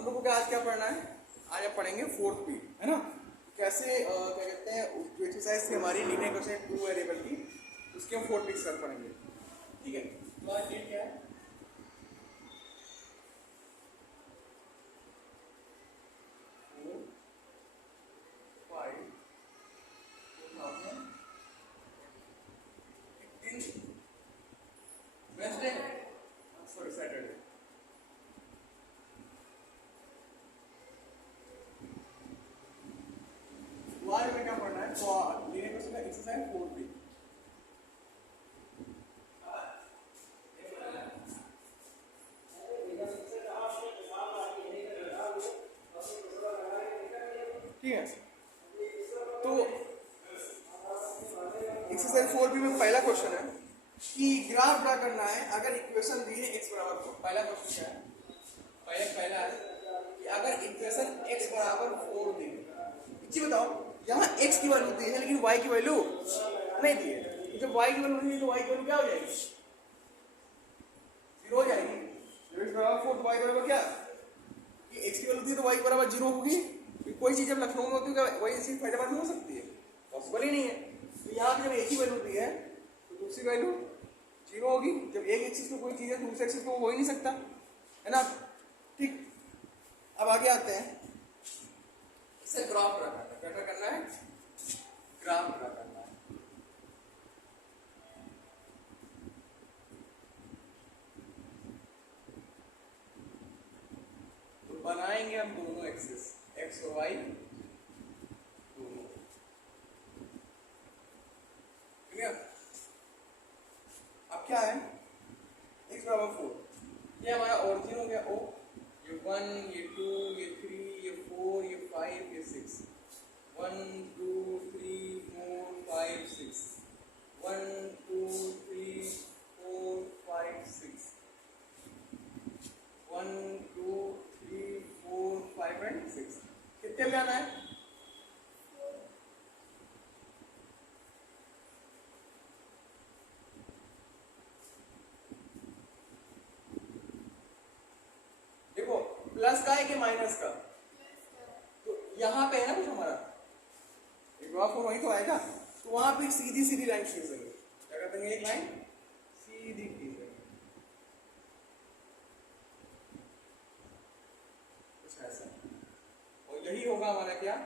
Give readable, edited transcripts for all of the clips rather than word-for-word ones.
हम लोग को क्या आज क्या पढ़ना है? आज आप पढ़ेंगे फोर्थ पी, है ना? कैसे क्या कहते हैं, जो एक्सरसाइज थी हमारी लीनियर इक्वेशन टू वेरिएबल की, उसके हम फोर्थ पी के साथ पढ़ेंगे। ठीक है, तो आज डेट क्या है? 4/5/2018 वेडनेसडे, सॉरी सैटरडे। तो आज हमें क्या पढ़ना है? तो लीनियर इक्वेशन का एक्सरसाइज फोर्थ पी। ठीक है, तो एक्सरसाइज 4 में पहला क्वेश्चन है कि ग्राफ ड्रा करना है अगर इक्वेशन दी है x बराबर 4। पहला क्वेश्चन क्या है? पहला है कि अगर इक्वेशन x बराबर 4 दी है, जी बताओ, यहाँ x की वैल्यू दी है लेकिन y की वैल्यू नहीं दी है। तो जब y की वैल्यू नहीं दी तो y की वैल्यू क्या हो जाएगी? 0 हो जाएगी। जब x बराबर 4 तो y बराबर क्या? कि x की वैल्यू दी तो y बराबर 0 होगी। कोई चीज जब लखनऊ में होती है वही चीज फैजाबाद में हो सकती है? पॉसिबल ही नहीं है। तो यहाँ पे जब एक ही वैल्यू दी है तो दूसरी वैल्यू 0 होगी। जब एक एक्सिस पे कोई चीज है दूसरे एक्सिस पे वो हो ही नहीं सकता, है ना? ठीक, अब आगे आते हैं, इसे ग्राफ ड्रा करना है। क्या करना है? ग्राफ ड्रा करना है। तो बनाएंगे हम दोनों एक्सिस, एक्स और वाई दोनों। ठीक है, अब क्या है? x बराबर 4, ये हमारा ओरिजिन हो गया O, ये 1, ये 2, ये 3, ये 4, ये 5, ये 6। 1 2 3 4 5 6, 1 2 3 4 5 6, 1 2 3 4 5 एंड 6। कितने में आना है? प्लस का है कि माइनस का? तो यहाँ पे है ना कुछ हमारा एक ग्राफ वही तो आएगा। तो वहां पे सीधी सीधी लाइन खींचेंगे। क्या करते हैं? एक लाइन सीधी खींचेंगे कुछ ऐसा, और यही होगा हमारा क्या?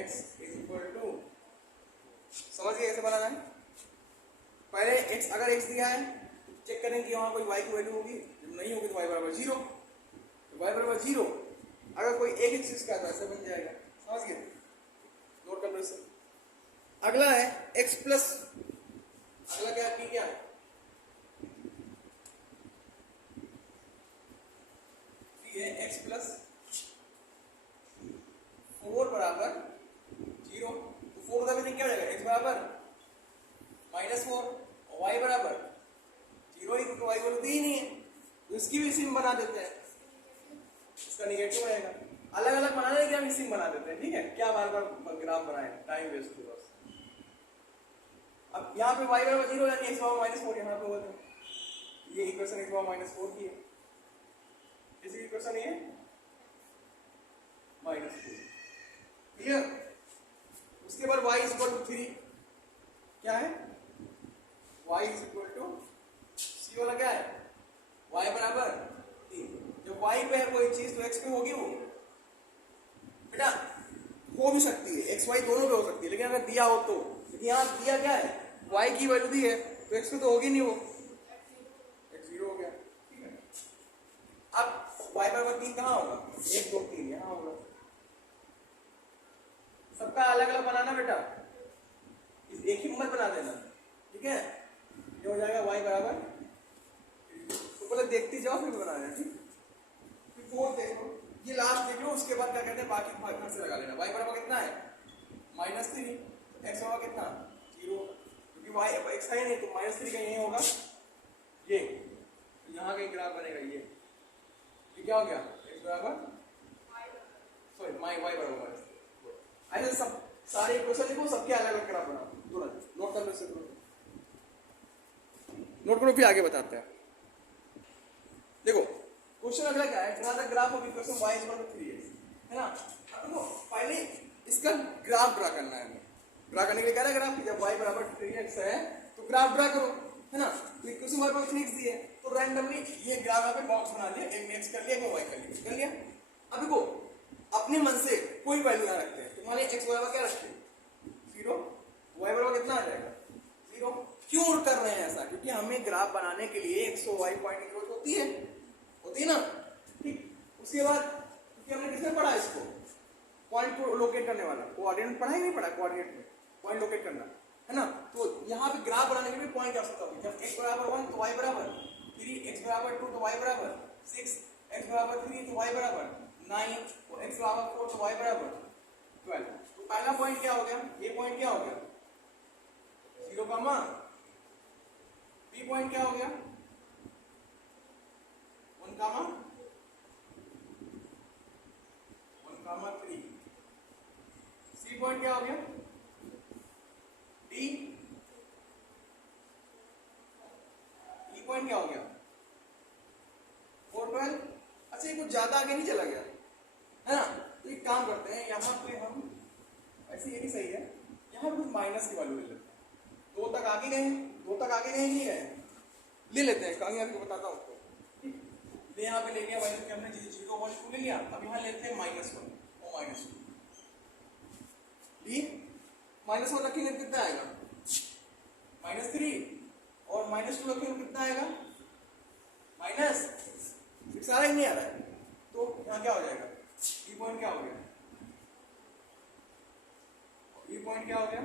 x इज इक्वल टू, समझ गए कैसे बनाना है? पहले x, अगर x दिया है चेक करेंगे कि वहां कोई y की वैल्यू होगी। जब नहीं होगी तो y बराबर 0, y बराबर 0। अगर कोई एक एक्सिस का तो ऐसा बन जाएगा। समझ गए? नोट कर लो इसे। अगला है x प्लस, अगला क्या p क्या है? p है x प्लस 4 बराबर 0। तो 4 का भी क्या हो जाएगा? x बराबर -4 और y बराबर 0 ही, क्योंकि y वैल्यू दी ही नहीं है। तो इसकी भी सिम बना देते हैं, इसका निगेटिव आएगा। अलग अलग बनाने के हम सिम बना देते हैं। ठीक है, क्या बार बार ग्राफ बनाए, टाइम वेस्ट होगा। अब यहाँ पे y बराबर 0 यानी x बराबर -4 यहाँ पे होगा। ये इक्वेशन x बराबर -4 की है, इसी इक्वेशन ये -4। क्लियर? उसके बाद y इक्वल टू 3 क्या है? y इक्वल टू c वाला क्या है? y बराबर 3। जब y पे है कोई चीज तो x पे होगी वो, बेटा हो भी सकती है, x y दोनों पे हो सकती है, लेकिन अगर दिया हो तो। लेकिन यहाँ दिया क्या है? y की वैल्यू दी है तो x पे तो होगी नहीं वो, x 0 हो गया। ठीक है, अब y बराबर 3 कहाँ होगा? 1 2 3 यहाँ होगा। सबका अलग अलग बनाना बेटा, इस एक ही मत बना देना। ठीक है, ये हो जाएगा y बराबर, तो पहले देखते जाओ फिर बना लेना। ठीक, फिर 4 देख लो, ये लास्ट देख लो, उसके बाद क्या कहते हैं बाकी भाग से लगा लेना। y बराबर कितना है? -3। x बराबर कितना? 0, क्योंकि y x है नहीं तो -3 का यही होगा ये, तो यहाँ कहीं ग्राफ बनेगा ये क्या हो गया? x बराबर सॉरी y बराबर। ऐसे सब सारे इक्वेशन लिखो, सबके अलग अलग ग्राफ बनाओ। तुरंत नोट कर लो इसे, नोट करो, फिर आगे बताते हैं। देखो क्वेश्चन अगला क्या है, draw the graph of equation y equal to 3x, है ना। तो पहले इसका ग्राफ ड्रा करना है, ड्रा करने के लिए कह रहा है ग्राफ, जब y बराबर 3x है तो ग्राफ ड्रा करो, है ना। तो इक्वेशन हमारे पास 3x दी है, तो रैंडमली ये ग्राफ यहाँ पे बॉक्स बना लिया, एक में x कर लिया, एक में y कर लिया। अब देखो अपने मन से कोई वैल्यू यहाँ रखते हैं, तो मान लीजिए x बराबर क्या रखते हैं 0, y बराबर कितना आ जाएगा 0। क्यों कर रहे हैं ऐसा, क्योंकि हमें ग्राफ बनाने के लिए x और y पॉइंट की जरूरत होती है ना, ठीक। उसके बाद क्योंकि हमने किसमें पढ़ा इसको, पॉइंट को लोकेट करने वाला, कोऑर्डिनेट पढ़ा ही नहीं पढ़ा, कोऑर्डिनेट में पॉइंट लोकेट करना, है ना। तो यहाँ पे ग्राफ बनाने के लिए पॉइंट क्या सकता होगी, जब x बराबर 1 तो y बराबर 3, x बराबर 2 तो y बराबर 6, x बराबर 3 तो y बराबर 9, और x बराबर 4 तो y बराबर 12। तो पहला पॉइंट क्या हो गया, ये पॉइंट क्या हो गया 0 कामा, बी पॉइंट क्या हो गया 1 कामा 3, सी पॉइंट क्या हो गया डी, ई पॉइंट क्या हो गया 4, 12। अच्छा ये कुछ ज्यादा आगे नहीं चला गया, है ना। तो एक काम करते हैं, यहाँ पे हम ऐसे, ये भी सही है, यहाँ पे कुछ माइनस की वैल्यू ले लेते हैं, 2 तक आगे गए, 2 तक आगे गए नहीं गए, ले लेते हैं, कहीं आपको बताता हूँ। तो यहाँ पे ले गया वैल्यू कि हमने 0 1 2 ले लिया, अब यहाँ लेते हैं -1 और -2, -1 रखेंगे कितना आएगा -3, और -2 रखेंगे कितना आएगा -6, आ रहा है नहीं आ रहा है, तो यहाँ क्या हो जाएगा ई पॉइंट क्या हो गया, ई पॉइंट क्या हो गया,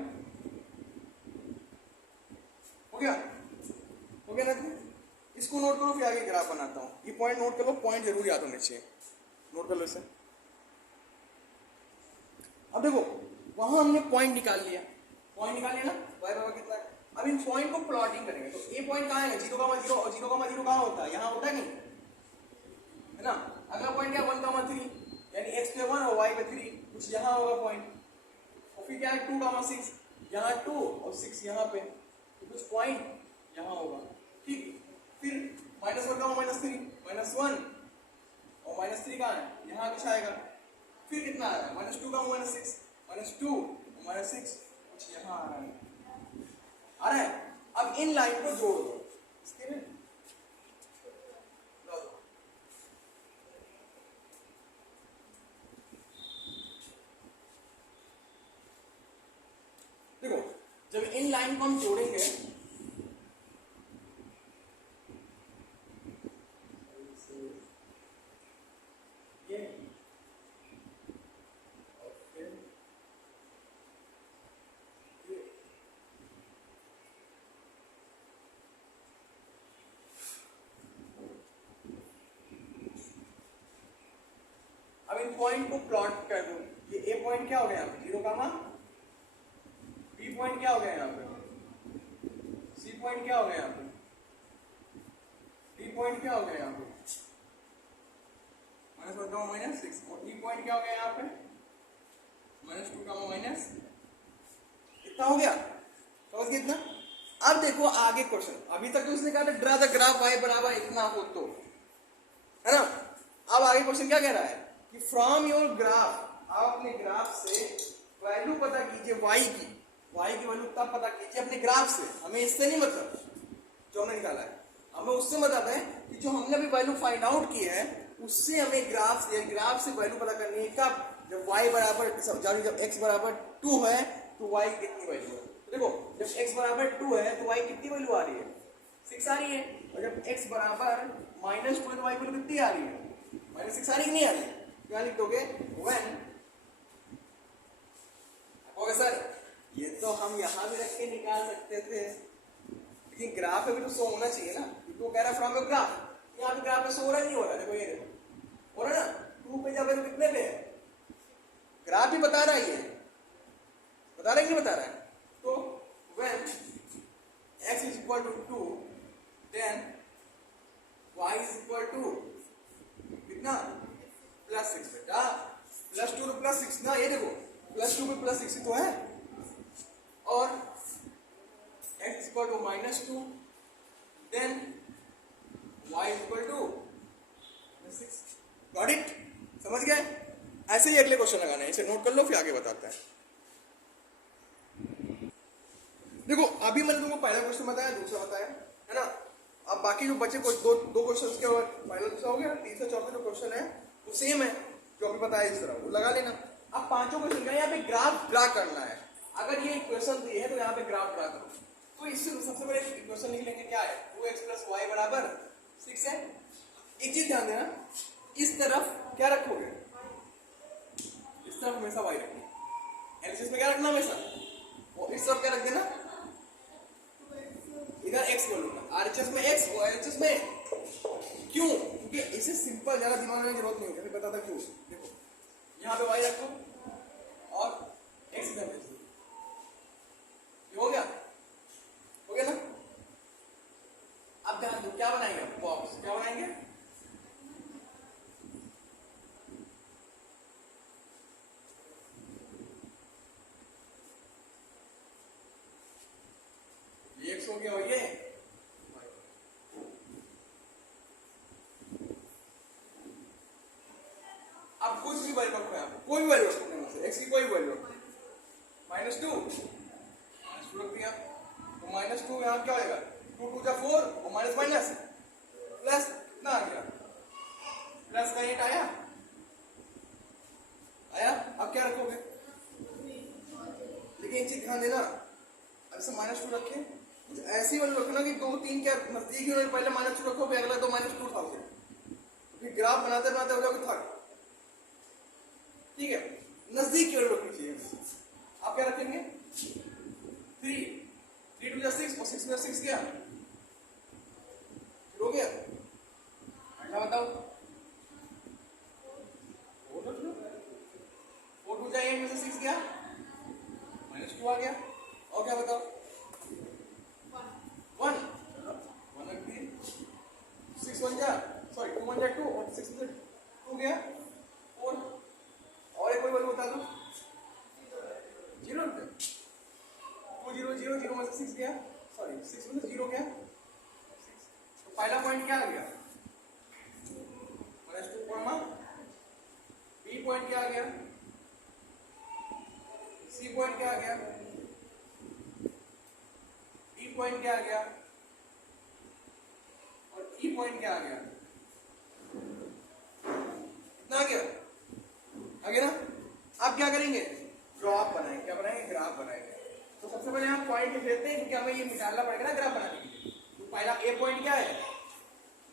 हो गया ना। इसको नोट करो, फिर आगे ग्राफ बनाता हूँ। ये पॉइंट नोट कर लो, पॉइंट जरूर याद होने चाहिए, नोट कर लो इसे। अब देखो वहां हमने पॉइंट निकाल लिया, ना y बराबर कितना है। अब इन पॉइंट को प्लॉटिंग करेंगे, तो ए पॉइंट कहाँ है 0, और 0, कहाँ होता है, यहाँ होता है नहीं, है ना। अगला पॉइंट क्या 1, 3, यानी x पे 1 और y पे 3, कुछ यहाँ होगा पॉइंट, और फिर क्या है 2, 6, यहाँ 2 और 6 यहाँ पे, तो कुछ पॉइंट यहाँ होगा, ठीक। फिर -1, -3, -1 और -3 कहाँ है, यहाँ कुछ आएगा, फिर कितना आ रहा है -2, -6, -2 और -6, कुछ यहाँ आ रहा है, अब इन लाइन को जोड़ दो, इसके में देखो जब इन लाइन को हम जोड़ेंगे, पॉइंट को प्लॉट कर दो, ये ए पॉइंट क्या हो गया यहाँ पे 0 कामा, बी पॉइंट क्या हो गया यहाँ पे, सी पॉइंट क्या हो गया यहाँ पे, डी पॉइंट क्या हो गया यहाँ पे -1, -6, और ई पॉइंट क्या हो गया यहाँ पे -2 कामा माइनस, कितना हो गया, समझ गए इतना। अब देखो आगे क्वेश्चन, अभी तक तो उसने कहा था ड्रा द ग्राफ y बराबर इतना हो तो, है ना। अब आगे क्वेश्चन क्या कह रहा है कि फ्रॉम योर ग्राफ, आप अपने ग्राफ से वैल्यू पता कीजिए y की वैल्यू तब पता कीजिए अपने ग्राफ से, हमें इससे नहीं मतलब जो हमने निकाला है, हमें उससे मतलब है कि जो हमने अभी वैल्यू फाइंड आउट की है उससे हमें ग्राफ से वैल्यू पता करनी है, कब, जब y बराबर, जब x बराबर 2 है तो y कितनी वैल्यू है। तो देखो जब x बराबर 2 है तो y कितनी वैल्यू आ रही है 6 आ रही है, और जब x बराबर -2 है तो y वैल्यू कितनी आ रही है -6 आ रही है, नहीं आ रही है। क्या लिख दोगे व्हेन, ओके सर ये तो हम यहाँ भी रख के निकाल सकते थे, लेकिन ग्राफ में भी तो शो होना चाहिए ना, तो कह रहा है फ्रॉम योर ग्राफ, यहाँ पे ग्राफ में शो हो रहा नहीं हो रहा, देखो ये हो रहा ना 2 पे जब कितने पे है, ग्राफ ही बता रहा है, बता रहा है कि नहीं बता रहा है। तो when x is equal to 2 then y is equal to कितना +6, बेटा +2 to +6 ना, ये देखो +2 पे +6 तो है, और x is equal to -2 then y is equal to got it? समझ गए? ऐसे ही अगले क्वेश्चन लगाना है, इसे नोट कर लो फिर आगे बताते हैं। देखो अभी मैंने तुमको पहला क्वेश्चन बताया, दूसरा बताया, है ना? अब बाकी जो बचे कुछ दो क्वेश्चन के बाद पहला दूसरा हो गया, तीसरा चौथा जो क्वेश्चन है वो सेम है जो अभी बताया इस तरह, वो लगा लेना। अब पांचों क्वेश्चन का यहाँ पे ग्राफ ड्रा करना है। अगर ये इक्वेशन दिए है तो यहाँ पे ग्राफ ड्रा करो। तो इससे सबसे बड़े इक्वेशन लिख लेंगे, क्या है? 2x + y = 6 है। एक चीज ध्यान देना, इस तरफ क्या रखोगे? इस तरफ हमेशा y रखना। एलसीएस में क्या रखना हमेशा? और इस तरफ क्या रख देना? इधर x बोल लो, आरएचएस में x और एलएचएस में क्यों? क्योंकि इसे सिंपल, ज्यादा दिमाग में जरूरत नहीं है, बताता क्यों। देखो यहाँ पे y रखो और x इधर भेज दो, हो गया? हो गया ना? अब ध्यान दो, क्या बनाएंगे? बॉक्स। क्या बनाएंगे? ये x हो गया और ये अब कुछ भी वैल्यू रखो, यहाँ कोई भी वैल्यू रखो, x की कोई भी वैल्यू रखो। -2 रख दिया तो -2 यहाँ क्या होगा? 2 × 2 = 4 और माइनस माइनस प्लस कितना आ गया? प्लस का 8 आया। अब क्या रखोगे? लेकिन एक चीज ध्यान देना, अब से -2 रखे, कुछ ऐसी वाली रखना कि 2 3 क्या नजदीक ही, पहले -2 रखो फिर अगला 2 -2 था, फिर ग्राफ बनाते बनाते हो जाओगे थक। ठीक है, नजदीक की ओर रखनी चाहिए। आप क्या रखेंगे? 3 × 2 = 6 और 6 में 6 गया, हो गया? क्या बताओ? 4 × 2 = 8 में से 6 गया, -2 आ गया। और क्या बताओ? 1 रख दिए, 6 1 जा, सॉरी 2 1 जा 2 और 6 में 2 गया 4। और एक कोई वैल्यू बता दो। 0 2 0 0 0 में से 6 गया, सॉरी 6 में से 0 गया 6। तो पहला पॉइंट क्या आ गया? -2, बी पॉइंट क्या आ गया? सी पॉइंट क्या आ गया? डी पॉइंट क्या आ गया? और ई पॉइंट क्या आ गया? इतना आ गया? आ गया ना? अब क्या करेंगे? ग्राफ बनाएंगे। क्या बनाएंगे? ग्राफ बनाएंगे। तो सबसे पहले हम पॉइंट लिख लेते हैं क्योंकि हमें ये निकालना पड़ेगा ना ग्राफ बनाने के लिए। तो पहला ए पॉइंट क्या है?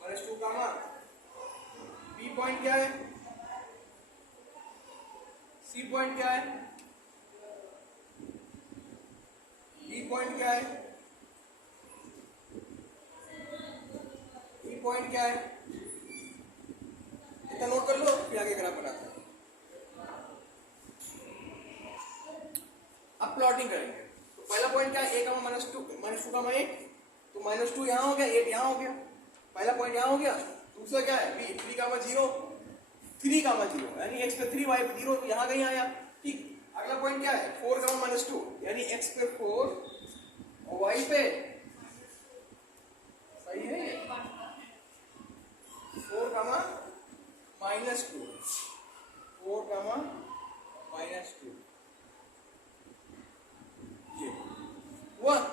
-2, बी पॉइंट क्या है? सी पॉइंट क्या है? डी पॉइंट क्या है? ई पॉइंट क्या है? इतना नोट कर लो फिर आगे ग्राफ बनाते हैं। अब प्लॉटिंग करेंगे। तो पहला पॉइंट क्या है? a, -2, -2, 8। तो -2 यहाँ हो गया, 8 यहाँ हो गया। पहला पॉइंट यहाँ हो गया। दूसरा क्या है? b, 3, 0, 3, 0 यानी x पे 3 y पे 0, तो यहाँ कहीं आया। ठीक। अगला पॉइंट क्या है? 4, -2 यानी x पे 4 और y पे, सही है, 4, -2, 4, -2 ये 1।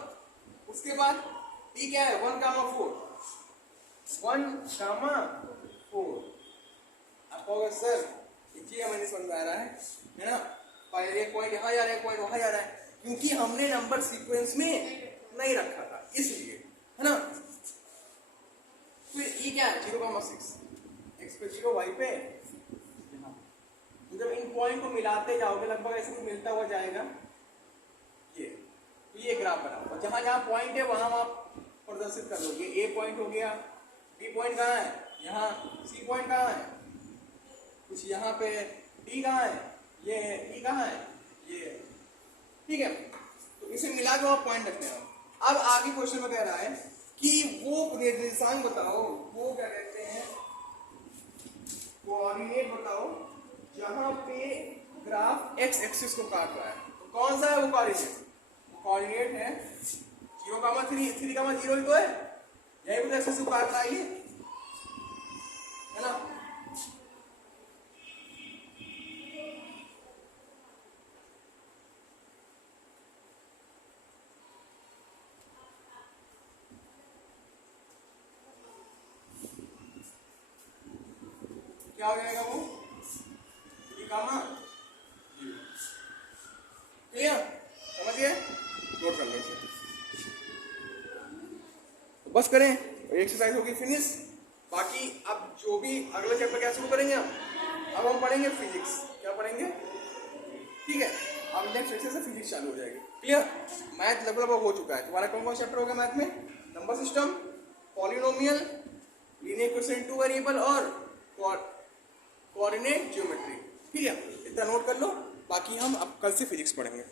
उसके बाद d क्या है? 1, 4, 1, 4। आप कहोगे सर ये मैंने समझ में आ रहा है ना? पहले एक पॉइंट यहाँ जा रहा है, एक पॉइंट वहां जा रहा है, क्योंकि हमने नंबर सीक्वेंस में नहीं रखा था इसलिए, है ना? फिर ई क्या है? 0, 6, x पे 0, y पे यहाँ। तो जब इन पॉइंट को मिलाते जाओगे लगभग ऐसे मिलता हुआ जाएगा ये। तो ये ग्राफ बनाओ और जहां जहां पॉइंट है वहां आप प्रदर्शित कर दो। ये ए पॉइंट हो गया, बी पॉइंट कहाँ है? यहाँ। सी पॉइंट कहाँ है? कुछ यहाँ पे। डी कहाँ है? ये है। ई कहाँ है? ये। ठीक है, तो इसे मिला के आप पॉइंट रखते हैं। अब आगे क्वेश्चन में कह रहा है कि वो निर्देशांक बताओ, वो क्या कहते हैं, कोऑर्डिनेट बताओ जहां पे ग्राफ एक्स एक्सिस को काट रहा है। तो कौन सा है वो कोऑर्डिनेट? कोऑर्डिनेट है 0, 3, 3, 0 ही तो है, यही कुछ एक्सिस को काट रहा है ये, है ना? क्या हो जाएगा वो ई गामा क्लियर, समझिए, नोट कर लो इसे। बस करें, एक्सरसाइज होगी फिनिश। बाकी अब जो भी अगला चैप्टर क्या शुरू करेंगे अब हम पढ़ेंगे फिजिक्स। क्या पढ़ेंगे, ठीक है, अब नेक्स्ट सेक्शन से फिजिक्स चालू हो जाएगी। क्लियर, मैथ लगभग हो चुका है तुम्हारा। कौन कौन चैप्टर होगा मैथ में, number system, polynomial, linear equation, two variable और कोऑर्डिनेट ज्योमेट्री। ठीक है, इतना नोट कर लो, बाकी हम अब कल से फिजिक्स पढ़ेंगे।